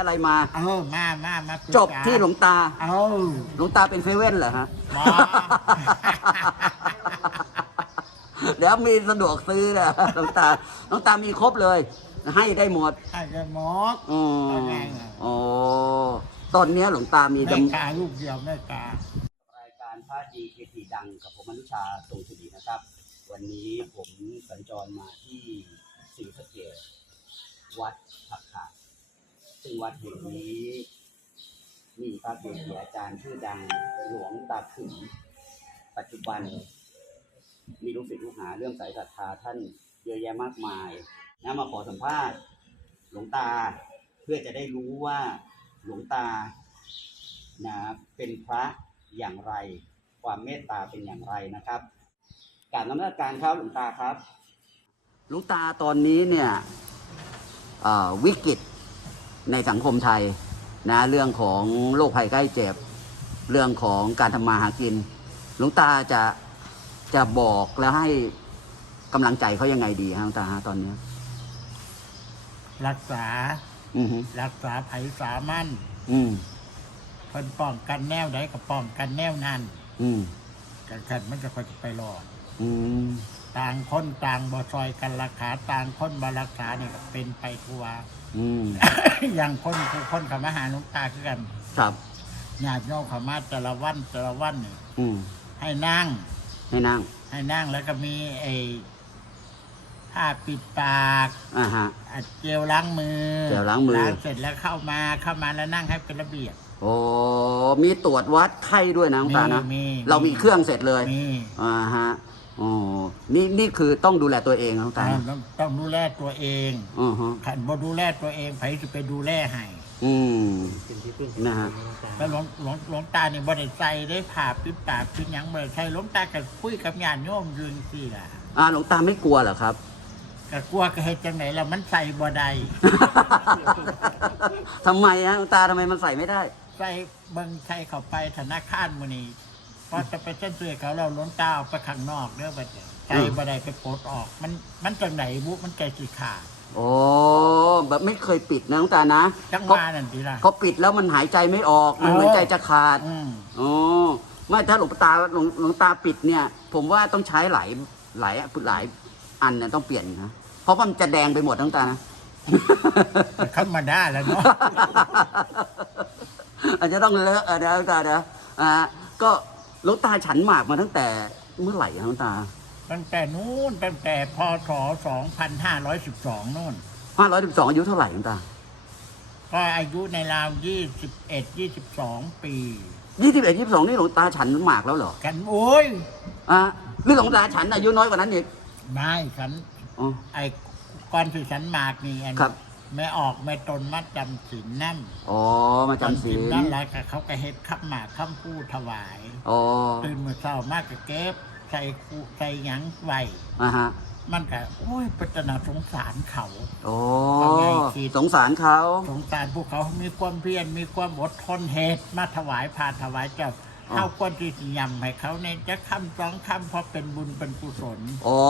อะไรมา เออมามามาปรึกจบษาที่หลวงตา เอาหลวงตาเป็นเซเว่นเหรอฮะ หมอ เดี๋ยวมีสะดวกซื้อนะหลวงตาหลวงตามีครบเลย ให้ได้หมดอาจจะหมออ๋อเอาไงอะอ๋อตอนเนี้ยหลวงตามีแม่ดำกาลูกเดียวแม่การายการพระดีเกจิดังกับผมอนุชาตรงสุดีนะครับ วันนี้ผมสัญจรมาที่ศรีสะเกษวัดผักขาด ซึ่งวัดแห่งนี้มีพระเกจิอาจารย์ชื่อดังหลวงตาขึงปัจจุบัน มีลูกศิษย์ลูกหาเรื่องสายศรัทธาท่านเยอะแยะมากมายนะมาขอสัมภาษณ์หลวงตาเพื่อจะได้รู้ว่าหลวงตานะเป็นพระอย่างไร ความเมตตาเป็นอย่างไรนะครับการนมัสการครับหลวงตาครับหลวงตาตอนนี้เนี่ยวิกฤต ในสังคมไทยนะเรื่องของโรคภัยใกล้เจ็บ เรื่องของการทำมาหากินหลวงตาจะจะบอกแล้วให้กำลังใจเขายังไงดีฮะหลวงตาฮะตอนเนี้ยรักษา อือฮึรักษาไผสามั่นอืมเพิ่นป้องกันแนวใดก็ป้องกันแนวนั้นอืมกันขันมันจะค่อยจะไปรอด อืม ต่างคนต่างบ่ซอยกันรักษาต่างคนบ่รักษาเนี่ยก็เป็นไปทั่วอืม อย่างคนผู้คนเขามาหาหลวงตาคือกันครับ ญาติโยมเขามาแต่ละวันแต่ละวันนี่อืมให้นั่ง ให้นั่ง ให้นั่งแล้วก็มีไอ้ผ้าปิดปากอ่าฮะ อะเจลล้างมือเจลล้างมือ ล้างเสร็จแล้วเข้ามาเข้ามาแล้วนั่งให้เป็นระเบียบ โอ้มีตรวจวัดไข้ด้วยนะหลวงตานะ มีเรามีเครื่องเสร็จเลยมีอ่าฮะ อ๋อนี่นี่คือต้องดูแลตัวเองนะหลวงตาต้อนะงต้องดูแลตัวเองอือฮะขันบ่ดูแลตัวเองไผจะไปดูแลให้อืมนะฮะแล้วหลวงหลวงหลวงตาเนี่ยบ่ได้ใส่ได้ผ่าปิดปากปิดหยังบ่ได้ใส่หลวงตาก็คุยกับญาติโยมอยืนสิล่ะอ่าหลวงตาไม่กลัวเหรอครับก็กลัวก็เฮ็ดจังไหนล่ะมันใส่บ่ได้ทำไมฮะหลวงตาทำไมมันใส่ไม่ได้ ใส่เบิ่งใส่เข้าไปธนาคารมื้อนี้ พอจะไปเส้นเสือเขาเราหลวงตาเอาไปข้างนอกเด้อบัดนี้ใส่บ่ได้ไปปลดออก มันมันจังไหนบุมันใจสิขาดโอ้แบบไม่เคยปิดนะหลวงตานะจังเพราะมานั่นสิล่ะเพราะปิดแล้วมันหายใจไม่ออกมันเหมือนเออใจจะขาดอืมอ๋อไม่ถ้าหลวงตาหลวงหลวงตาปิดเนี่ย ผมว่าต้องใช้หลายหลายหลายอันเนี่ยต้องเปลี่ยนนะเพราะว่ามันจะแดงไปหมดทั้งตานะธรรมดาแล้วเนาะ อาจจะต้องเลอะอะนะหลวงตานะอ่าก็ หลวงตาฉันหมากมาตั้งแต่เมื่อไหร่อะหลวงตาตั้งแต่นู้นตั้งแต่พศ2512นู่นห้าร้อยสิบสองอายุเท่าไหร่หลวงตาก็อายุในราว21 22 ปียี่สิบเอ็ดยี่สิบสองนี่หลวงตาฉันหมากแล้วเหรอกันโอ้ยอะหรือหลวงตาฉันอายุน้อยกว่านั้นอีกไม่ฉันอ๋อ ไอ้ก่อนที่ฉันมากนี่อัน ครับ แม่ออกแม่ตนมัดจำศีลนั่นอ๋อมาจำศีลนั่นแหละก็เขาก็เฮ็ดขับหมากขับพูถวายอ๋อตื่นมื้อเช้ามากก็เก็บใส่กูใส่หยังไว้อ่าฮะมันก็โอ้ยปัจนาสงสารเขาโอ้เอาไงคิดสงสารเขา สงสารพวกเขามีความเพียรมีความอดทนเหตุมาถวายพานถวายเจ้า เข้าควรที่จะยำให้เขาเนี่ยจะคำสองคำเพราะเป็นบุญเป็นกุศล อ๋อ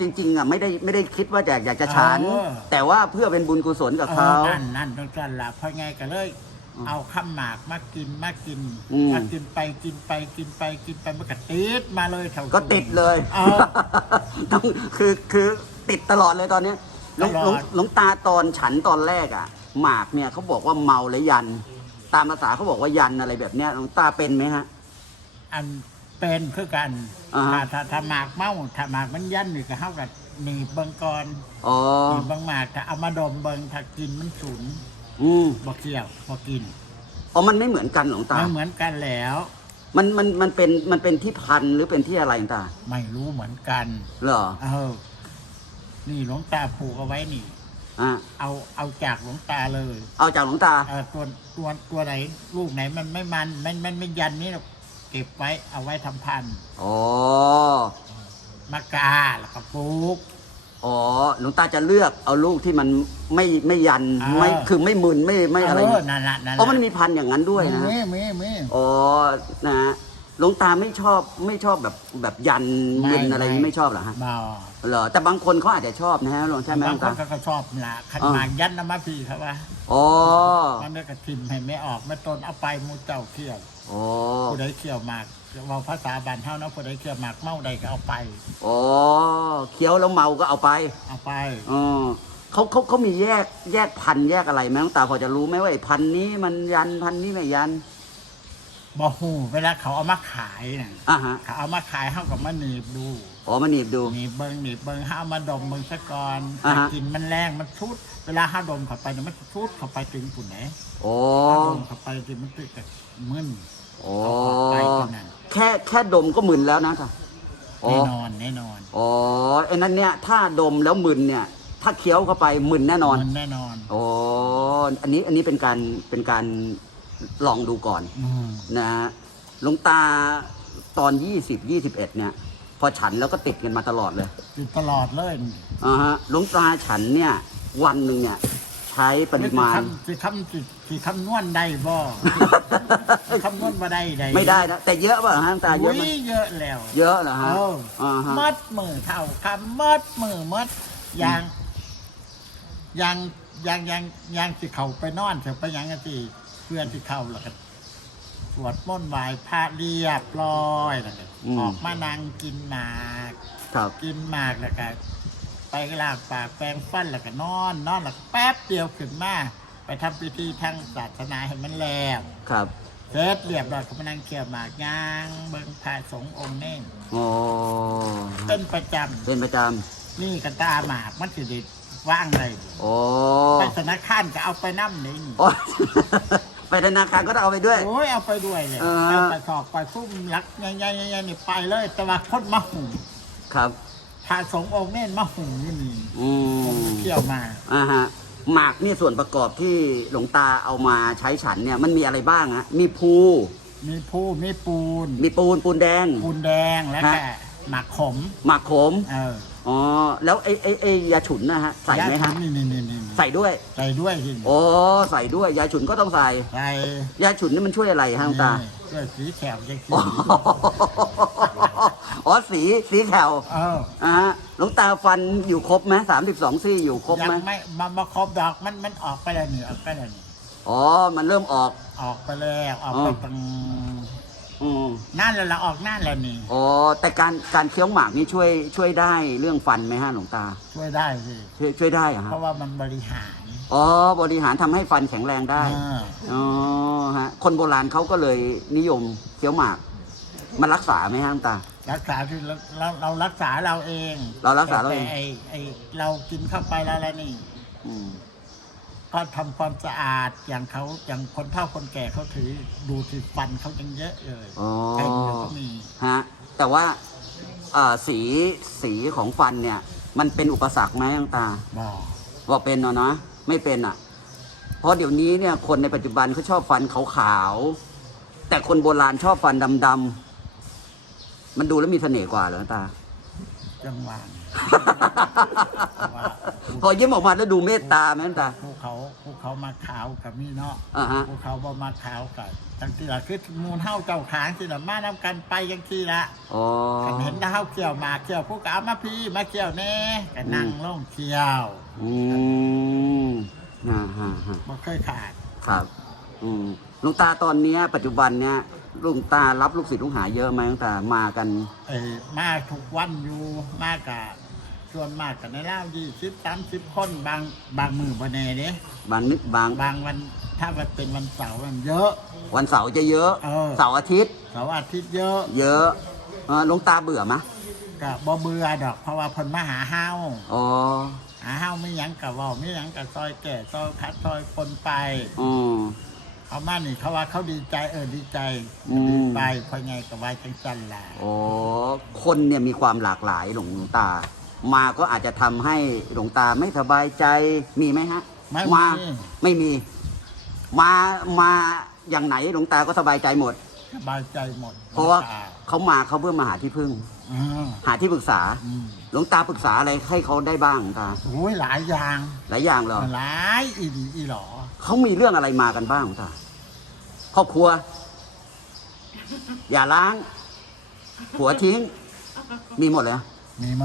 จริง ๆอะไม่ได้ไม่ได้คิดว่าอยากอยากจะฉัน เออ แต่ว่าเพื่อเป็นบุญกุศลกับเอเขาอนั่นนั่นตรงนั้นละเพราะไงก็เลยอืมเอาข้ามหมากมากินมากินอืม มากินไปกินไปกินไปกินไปมันก็ติดมาเลยเท่าก็ติดเลย เออ ต้องคือคือติดตลอดเลยตอนเนี้ยหลวงตลอด หลวงหลวงตาตอนฉันตอนแรกอะ หมากเนี่ยเขาบอกว่าเมาและยัน ตามภาษาเขาบอกว่ายันอะไรแบบเนี้ยหลวงตาเป็นไหมฮะ อันเป็นคือกันอ่าฮะ ถ้าถ้าถ้าหมากเมาถ้าหมากมันยันนี่ก็เท่ากับหนีบเบิงกอนอ๋อหนีบเบิงหมากถ้าเอามาดมเบิงถ้ากินมันสูนอืมบ่เกี่ยวบ่กินอ๋อมันไม่เหมือนกันหลวงตาไม่เหมือนกันแล้ว มันมันมันเป็นมันเป็นที่พันหรือเป็นที่อะไรหลวงตาไม่รู้เหมือนกัน เหรอ เออ นี่หลวงตาผูกเอาไว้นี่ อะเอาเอาจากหลวงตาเลยเอาจากหลวงตา เออตัวตัวตัวไหนลูกไหนมันไม่มันมันมันไม่ยันนี่หรอกเก็บไว้เอาไว้ทำพันธุ์อ๋อ มะกาแล้วก็ปลูก อ๋อ หลวงตาจะเลือกเอาลูกที่มันไม่ไม่ยันอ่า ไม่คือไม่มึนไม่ไม่อะไรเออนั่นแหละนั่นแหอ๋อละมันมีพันธุ์อย่างนั้นด้วยนะมีมีมีอ๋อนะฮะ หลวงตาไม่ชอบไม่ชอบแบบแบบยันไม่มึนอะไรนี้ไม่ไม่ชอบเหรอฮะบ่เหรอแต่บางคนเขาอาจจะชอบนะฮะหลวงใช่ไหมหลบางวงคตานเขาก็ชอบละขันอ่าหมากยันน้ำมาพีครับว่าอ๋อมันไม่กระทิมให้ไม่ออกไม่ต้นเอาไปหมูเจ้าเขี้ยวอ๋อผู้ใดเขี้ยวหมากเว่าภาษาบานเท่านะผู้ใดเขี้ยวหมากเมาใดก็เอาไปอ๋อเคี้ยวแล้วเมาก็เอาไป เอาไปอ๋อเขาเขาเขามีแยกแยกพันธุ์แยกอะไรไหมหลวงตาพอจะรู้ไหมว่าไอ้พันธุ์นี้มันยันพันธุ์นี้ไม่ยัน บ่หูเวลาเขาเอามาขายน่ะอะฮะเขาเอามาขายเท่ากับมาหนีบดูอ๋อมาหนีบดู หนีบเบิงหนีบเบิงห้าเอามาดมเบิงซะก่อนอ่าฮะ ถ้ากินมันแรงมันชุด เวลาห้าดมเข้าไปเนี่ยมันชุดเข้าไปถึงปุ่นไหนอ๋อห้าดมเข้าไปที่มันตึกกับมึนอ๋อเอาไปเท่านั้นแค่แค่ดมก็มึนแล้วนะจ๊ะอ๋อแน่นอนแน่นอนอ๋อไอ้นั่นเนี่ย ถ้าดมแล้วมึนเนี่ย ถ้าเคี้ยวเข้าไปมึนแน่นอน มันแน่นอน อ๋อ อันนี้อันนี้เป็นการเป็นการ ลองดูก่อนอืมนะฮะหลวงตาตอนยี่สิบยี่สิบเอ็ดเนี่ย พอฉันแล้วก็ติดกันมาตลอดเลยติดตลอดเลยอ่าฮะหลวงตาฉันเนี่ย วันหนึ่งเนี่ย ใช้ปริมาณสิคำสิสิคำนวณได้บ่สิคำนวณมาได้ใดไม่ได้นะแต่เยอะป่ะฮะหลวงตาเยอะไหมอุ้ยเยอะแล้ว เยอะเหรอฮะเอออ่าฮะมัดมือเท่าคำมัดมือมัดยางยางยางยางยางสิเขาไปนอนเถอะไปหยังกันสิ เพื่อนที่เข้าแล้วก็สวดมนต์ไหว้พระเรียบร้อยแล้วก็ออกมานั่งกินหมาก ครับ กินหมากแล้วก็ไปล้างปากแปรงฟันแล้วก็นอน นอนแล้วก็แป๊บเดียวขึ้นมาไปทำพิธีทางศาสนาให้มันแล้วครับ เสร็จเรียบร้อยก็มานั่งเกี่ยวหมากย่างเบิ่งพระสงฆ์องค์เน่งอ๋อเป็นประจเป็นประจำนี่กันตาหมากมันสิเด็ดว่างเลยำอ๋อไปธนาคารก็เอาไปน้ำนี่อ๋อ ไปธนาคารก็ต้องเอาไปด้วย โอ้ยเอาไปด้วยเลยเออไปไปสอบไปซุ่มรักใหญ่ๆๆนี่ไปเลย แต่ว่าคนมาหุงครับ พระสงฆ์องค์เน่นมาหุงอยู่นี่อืมเกี่ยวมา อ่าฮะหมากนี่ส่วนประกอบที่หลวงตาเอามาใช้ฉันเนี่ยมันมีอะไรบ้างฮะมีภูมีผู้มีปูน มีปูนปูนแดง ปูนแดงแล้วก็ฮะหมากขม หมากขม เออ อ๋อ แล้วไอ้ไอ้ไอ้ยาฉุนนะฮะ ใส่ไหมยาฮะขนี่นี่นี่นี่ใส่ด้วย ใส่ด้วยสิโอ้ใส่ด้วย ยาฉุนก็ต้องใส่ ใส่ยาฉุนนี่มันช่วยอะไรฮะหลวงตา นี่ช่วยสีแฉบยังสีอ๋ออ๋อสีสีแถวเอออ่าฮะหลวงตาฟันอยู่ครบไหมสามสิบสองซี่อยู่ครบยัไหมไม่มามาครบดอกมันมันออกไปแล้วนี่ออกไปแล้วนี่อ๋อ มันเริ่มออก ออกไปแล้วออกอ๋ไปอตรง อืมนั่นแล้วละออกนั่นแล้วนี่อ๋อแต่การการเคี้ยวหมากนี่ช่วยช่วยได้เรื่องฟันไหมฮะหลวงตา ช่วยได้สิช่วยช่วยได้เหรอเพฮะราะว่ามันบริหารอ๋อบริหารทำให้ฟันแข็งแรงได้ เอออ๋อฮะคนโบราณเขาก็เลยนิยมเคี้ยวหมาก มันรักษาไหมฮะหลวงตา รักษาที่เราเราเรารักษาเราเองเรารักษาเราเอง แต่ไอไอเรากินเข้าไปแล้วแล้วนี่ อืม ก็ทำความสะอาดอย่างเขาอย่างคนเฒ่าคนแก่เขาถือดูที่ฟันเขายังเยอะเลยอ๋อ เต็มเลยก็มี ฮะแต่ว่าอ่าสีสีของฟันเนี่ย มันเป็นอุปสรรคไหมหลวงตา บอกว่าเป็นเนาะนะไม่เป็นอะ เพราะเดี๋ยวนี้เนี่ยคนในปัจจุบันเขาชอบฟันขาวๆแต่คนโบราณชอบฟันดำๆมันดูแล้วมีเสน่ห์กว่าเหรอตา จังหวะว่าพอยิ้มออกมาแล้วดูเมตตาไหมตาภู เขาภูเขามาขาวกับมีเนาะอ่าฮะ ภูเขาบ่มาขาวกับจังที่ละคือมูลเฮาเจ้าขางที่ละมานํกันไปจังที่ละอ๋อ คันเห็นเฮาเกี่ยวหมากเกี่ยวผู้ก็เอามาพี่มาเกี่ยวแน่ก็นั่งลงเกี่ยวอืมอ่าฮะฮะบ่เคยขาด ครับ อืมหลุงตาตอนเนี้ย ปัจจุบันเนี้ยหลุงตารับลูกศิษย์ลูกหาเยอะไหมหลุงตามากัน เอ้ยมาทุกวันอยู่มากกะ ส่วนมากกันในเล่ายี่สิบสามสิบคนบางบางมือบ่แน่เด้บางนิดบางบางวันถ้ามันเป็นวันเสาร์มันเยอะ วันเสาร์จะเยอะเออ เสาร์อาทิตย์ เสาร์อาทิตย์เยอะเยอะเออหลวงตาเบื่อไหมะก็บ่เบื่อดอกเพราะว่าเพิ่นมาหาเฮาอ๋อหาเฮาไม่หยังกับว่าไม่หยังกับซอยแก่ซอยคัดซอยคนไป อืม เขามานี่เขาว่าเขาดีใจเออดีใจอืม ดีไปเพราะไงกับว่าจังจันล่ะ อ๋อคนเนี่ยมีความหลากหลายหลวงตา มาก็อาจจะทำให้หลวงตาไม่สบายใจมีไหมฮะไม่มามี ไม่มี มามาอย่างไหนหลวงตาก็สบายใจหมด สบายใจหมดเพราะว่าหลงตเขามาเขาเพื่อมาหาที่พึ่ง อืมหาที่ปรึกษาอืมหลวงตาปรึกษาอะไรให้เขาได้บ้างหลวงตาโอ้ยหลายอย่างหลายอย่างเหรอหลายอีดีอีหลอเขามีเรื่องอะไรมากันบ้างหลวงตาครอบครัว อย่าล้างผัวทิ้ง มีหมดเลยนะ มีหม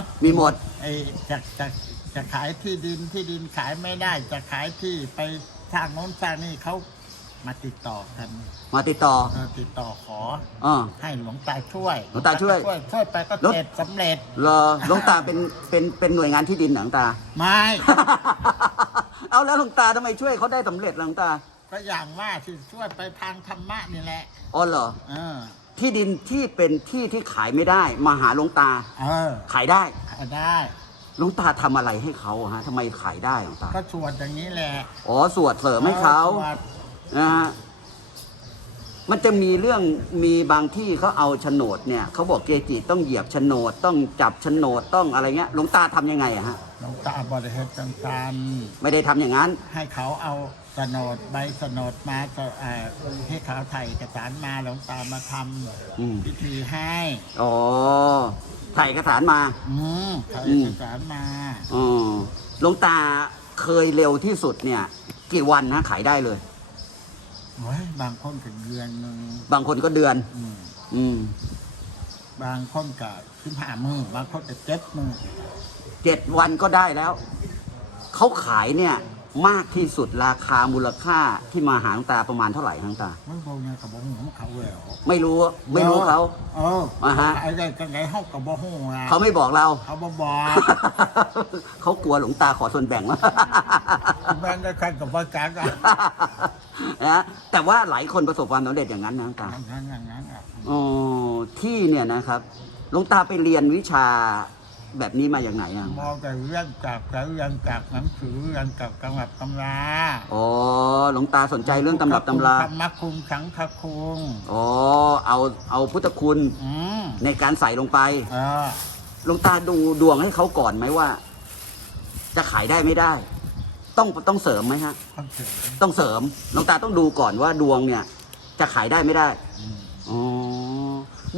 ดมีหมด ไอ้จะจะจะขายที่ดินที่ดินขายไม่ได้ จะขายที่ไปสร้างโน้นสร้างนี่เขามาติดต่อกันมาติดต่อเออติดต่อขอเออ ให้หลวงตาช่วยหลวงตาช่วยช่วยช่วยไปก็แล้วเสร็จสำเร็จเหรอหลวงตาเป็นเป็นเป็นหน่วยงานที่ดินเหรอหลวงตา ไม่ เอาแล้วหลวงตาทำไมช่วยเขาได้สำเร็จล่ะหลวงตาก็อย่างว่าที่ช่วยไปทางธรรมะนี่แหละอ๋อเหรอเออ ที่ดินที่เป็นที่ที่ขายไม่ได้ มาหาหลวงตา เออขายได้ขายได้หลวงตาทำอะไรให้เขาอะฮะทำไมขายได้หลวงตาก็สวดอย่างนี้แหละอ๋อสวดเสริมให้เขาสวดนะฮะ มันจะมีเรื่องมีบางที่เขาเอาโฉนดเนี่ยเขาบอกเกจิต้องเหยียบโฉนดต้องจับโฉนดต้องอะไรเงี้ยหลวงตาทำยังไงอะฮะหลวงตาบริเหตุต่างไม่ได้ทำอย่างนั้น ๆให้เขาเอาโฉนดใบโฉนดมาจะเอ่อให้เขาไถ่ายเอกสารมาหลวงตามาทอืมำพิธีให้อ๋อถ่ายเอกสารมา อืมไถ่ายอืเอมกสารมาอ๋อหลวงตาเคยเร็วที่สุดเนี่ย กี่วันนะขายได้เลย โอ้ยบางคนถึงเดือนหนึ่งบางคนก็เดือน อืมอืมบางคนก็สิบห้ามือบางคนก็เจ็ดมือเจ็ดวันก็ได้แล้ว เขาขายเนี่ย มากที่สุดราคามูลค่าที่มาหาหลวงตาประมาณเท่าไหร่หลวงตาไม่บอกเนี่ยกับบอกหูเขาแล้วไม่รู้ไม่รู้เขา เอออ่าฮะ ไอ้ได้จังไงเฮากับบ่ฮู้นะเขาไม่บอกเรา เขาบ่บอก เขากลัวหลวงตาขอส่วนแบ่งแม่นได้ใครกับบ่จักอะนะแต่ว่าหลายคนประสบความสำเร็จอย่างนั้นนะหลวงตาอย่างนั้นอย่างนั้นอะ อ๋อที่เนี่ยนะครับหลวงตาไปเรียนวิชา แบบนี้มาอย่างไหนอะมองแต่เรื่องจากแต่เรื่องจากหนังสือเรื่องจากตำรับตำราอ๋อหลวงตาสนใจเรื่องตำรับตำราธรรมคุมสังฆคุมอ๋อเอาเอาพุทธคุณอืมในการใส่ลงไปเออหลวงตาดูดวงให้เขาก่อนไหมว่า จะขายได้ไม่ได้ ต้องต้องเสริมไหมฮะ ต้องเสริมต้องเสริมหลวงตาต้องดูก่อนว่าดวงเนี่ย จะขายได้ไม่ได้อืมอ๋อ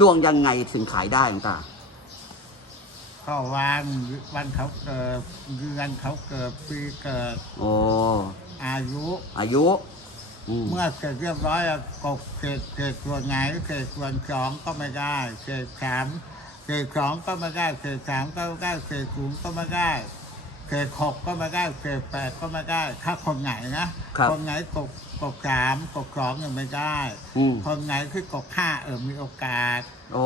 ดวงยังไงถึงขายได้หลวงตา ก็วันวันเขาเกิดเดือนเขาเกิดปีเกิดโอ้อายุ อายุอืมเมื่อเสร็จเรียบร้อยแล้วกบเกตเกตส่วนไหนเกตส่วนสองก็ไม่ได้เกตสามเกตสองก็ไม่ได้เกตสามก็ไม่ได้เกตศูนย์ก็ไม่ได้เกตหกก็ไม่ได้เกตแปดก็ไม่ได้ ถ้าคนไหนนะครับ คนไหนกบกบสามกบสองยังไม่ได้ อืมคนไหนคือกบห้าเออมีโอกาสโอ้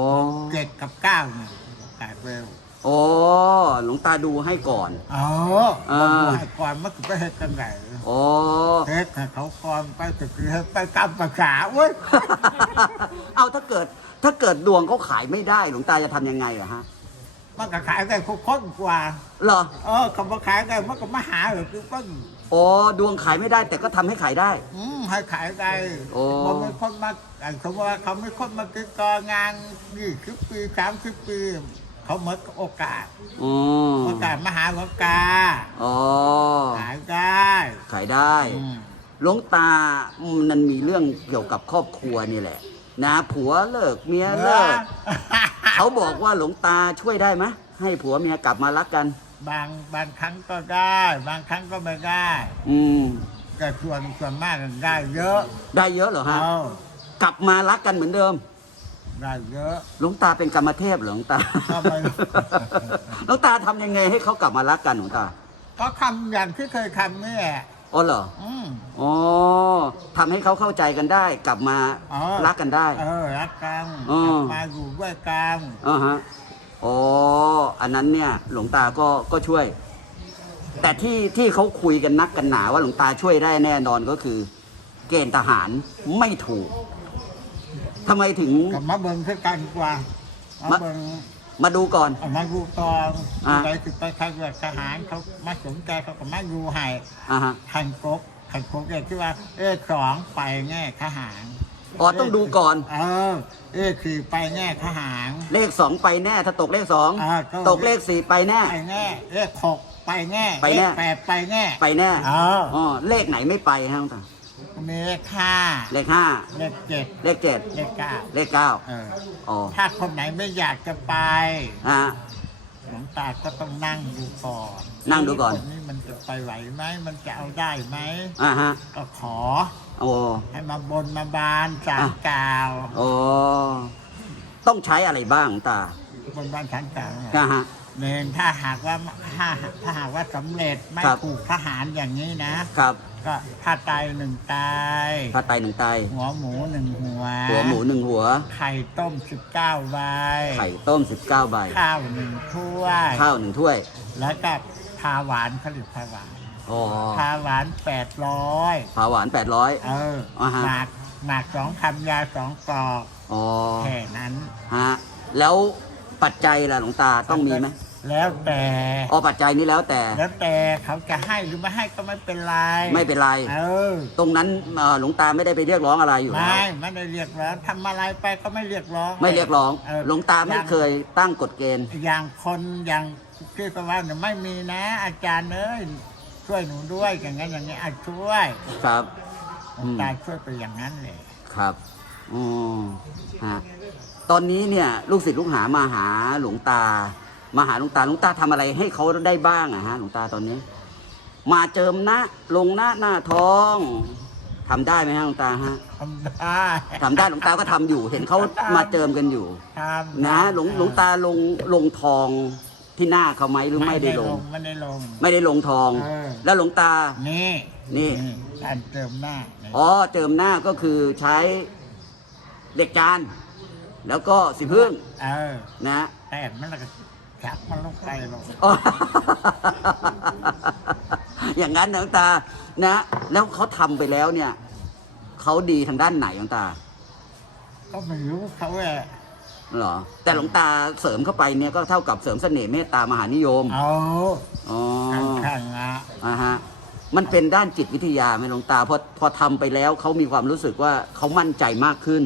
เจ็ดกับเก้าเนี่ยโอกาสเร็ว โอ้หลวงตาดูให้ก่อน อ๋ออ่าผมให้ก่อนมันก็ไปเฮ็ดกันไหนโอ้ เฮ็ดให้เขาก่อนไปก็คือเฮ็ดไปตามภาษาเว้ยเอาถ้าเกิดถ้าเกิดดวงเขาขายไม่ได้หลวงตาจะทำยังไงอะฮะมันก็ขายได้คุ้มกว่า เหรอเออคำว่าขายได้มันก็มาหาเหรอคือต้นโอ้ดวงขายไม่ได้แต่ก็ทำให้ขายได้ อืมให้ขายได้โอ้ มันมีคนมาอ่าเขาว่าเขาไม่คนมาติดต่องานยี่สิบปีสามสิบปี เขาหมดโอกาส อืมโอกาสมาหาหลวงตาอ๋อขายได้ขายได้ อืมหลวงตามันมีเรื่องเกี่ยวกับครอบครัวนี่แหละ นะ ผัวเลิกเมียเลิก เขาบอกว่าหลวงตาช่วยได้ไหมให้ผัวเมียกลับมารักกัน บางบางครั้งก็ได้ บางครั้งก็ไม่ได้ อืม แต่ส่วนส่วนมากได้เยอะได้เยอะเหรอฮะ เอากลับมารักกันเหมือนเดิม ได้เยอะ หลวงตาเป็นกรรมเทพเหรอหลวงตาก็ไม่หลวงตาทำยังไงให้เขากลับมารักกันหลวงตาก็คำอย่างที่เคยคำนี่แหละอ๋อเหรออืม อ๋อทำให้เขาเข้าใจกันได้ กลับมาอ๋อ รักกันได้ เออรักกันอืม กลับมาอยู่ด้วยกันอ่าฮะอ๋ออันนั้นเนี่ย หลวงตาก็ก็ช่วย แต่ที่ที่เขาคุยกันนักกันหนาว่าหลวงตาช่วยได้แน่นอนก็คือ เกณฑ์ทหารไม่ถูก ทำไมถึงกลับมาเบิ่งคือกันดีกว่ามามาเบิ่งมาดูก่อน เอามาดูตองอ่าอะไรติดไปใครเกิดทหารเขามาสนใจเขาก็มาดูให้อ่าฮะทันกกทันกกเนี่ยที่ว่า เอ๊ะสองไปแง่ทหารอ๋อต้องดูก่อน เออ เอ๊ะสี่ไปแง่ทหาร เลขสองไปแน่ ถ้าตกเลขสองอ่าก็ ตกเลขสี่ไปแน่ ไปแง่เอ๊ะหกไปแง่ไปแน่เอ๊ะแปดไปแง่ไปแน่เอออ๋อเลขไหนไม่ไปฮะหลวงตา มีเลขห้าเลขห้าเลขเจ็ดเลขเจ็ดเลขเก้าเลขเก้าเอออ๋อถ้าคนไหนไม่อยากจะไปอ่าหลวงตาก็ต้องนั่งดูก่อนนั่งดูก่อนคนี่มันจะไปไหวไหมมันจะเอาได้ไหมอ่าฮะก็ขอ โอ้ให้มาบนมาบานสารกล่าวโอ้ต้องใช้อะไรบ้างหลวงตาบนบานสารกล่าวเนี่ยนะฮะหนึ่งถ้าหากว่าถ้าถ้าหากว่าสำเร็จไม่ครับถูกทหารอย่างนี้นะครับ ก็ถ้าตายหนึ่งตาย ผ้าไตรหนึ่งไตรหัวหมูหนึ่งหัว หัวหมูหนึ่งหัว ไข่ต้มสิบเก้าใบ ไข่ต้มสิบเก้าใบ ข้าวหนึ่งถ้วย ข้าวหนึ่งถ้วย แล้วก็พาหวานเขาเรียกพาหวานอ๋อพาหวานแปดร้อยผาหวานแปดร้อยเอออ่าฮะ หมากหมากสองคำยาสองกรอกอ๋อ แค่นั้น ฮะ แล้วปัจจัยล่ะหลวงตาต้องมีไหม แล้วแต่อ๋อปัจจัยนี้แล้วแต่ แล้วแต่เขาจะให้หรือไม่ให้ก็ไม่เป็นไรไม่เป็นไร เออตรงนั้นเอ่อหลวงตาไม่ได้ไปเรียกร้องอะไรอยู่แล้วไม่ไม่ได้เรียกร้องทำอะไรไปก็ไม่เรียกร้อง ไม่เรียกร้อง เออ หลวงตาไม่เคยตั้งกฎเกณฑ์ อย่างคนอย่างที่สว่าเนี่ยไม่มีนะ อาจารย์เอ้ยช่วยหนูด้วยอย่างนั้นอย่างนี้อะช่วยครับ หลวงตาช่วยไปอย่างนั้นเลย ครับอืมฮะตอนนี้เนี่ยลูกศิษย์ลูกหามาหาหลวงตา มาหาหลวงตาหลวงตาทำอะไรให้เขาได้บ้างอะฮะหลวงตาตอนนี้ มาเจิมหน้าลงหน้าหน้าท้องทำได้ไหมฮะหลวงตาฮะทำได้ทำได้หลวงตาก็ทำอยู่ เห็นเขามาเจิมกันอยู่ทำนะหลวงหลวงตาลงลงทองที่หน้าเขาไหมหรือไม่ได้ลง ไม่ได้ลง ไม่ได้ลงทองเออแล้วหลวงตา นี่ นี่การเติมหน้านี่อ๋อ เจิมหน้าก็คือใช้เด็กจาน แล้วก็สีพึ่งเออนะแต่มันแล้วก็ จับมันลงไปลงอ๋ออย่างนั้นนะหลวงตา นะ แล้วเขาทำไปแล้วเนี่ย เขาดีทางด้านไหนหลวงตา ก็ไม่รู้เขาแหละเหรอ แต่หลวงตาเสริมเข้าไปเนี่ยก็เท่ากับเสริมเสน่ห์เมตตามหานิยม เอาอ๋อ ข้างๆอะอ่าฮะ มันเป็นด้านจิตวิทยาไหมหลวงตา พอพอทำไปแล้วเขามีความรู้สึกว่าเขามั่นใจมากขึ้น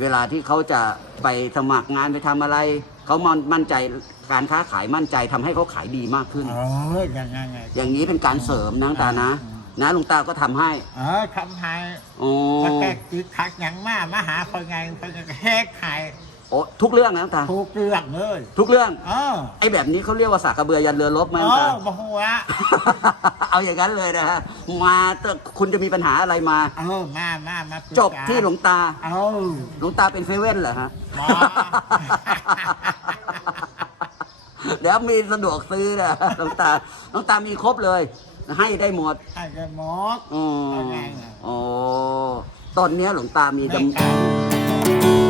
เวลาที่เขาจะไปสมัครงานไปทำอะไร เขามันมั่นใจการค้าขายมั่นใจทำให้เขาขายดีมากขึ้นเอออย่างงั้นไงอย่างนี้เป็นการเสริมนะหลวงตานะอืมนะหลวงตาก็ทำให้เออทำให้โอ้ มาแก้ติดขัดอย่างมากมาหาคนไงคนไงก็แหกไข่ โอ้ทุกเรื่องนะหลวงตาถูกเรื่องเลยทุกเรื่องเออไอ้แบบนี้เขาเรียกว่าสากกระเบือยันเรือรบไหมเอหลวงอตาบอกว่าเอาอย่างนั้นเลยนะฮะมาเถอะคุณจะมีปัญหาอะไรมา เออมามามาปรึกษาจบที่หลวงตา เออ หลวงตาเป็นเซเว่นเหรอฮะมาเดี๋ยวมีสะดวกซื้อนะหลวงตาหลวงตามีครบเลย ให้ได้หมดให้กันหมดอ๋อเอาไงอะ อ๋อตอนเนี้ยหลวงตามีไม่ดำขาย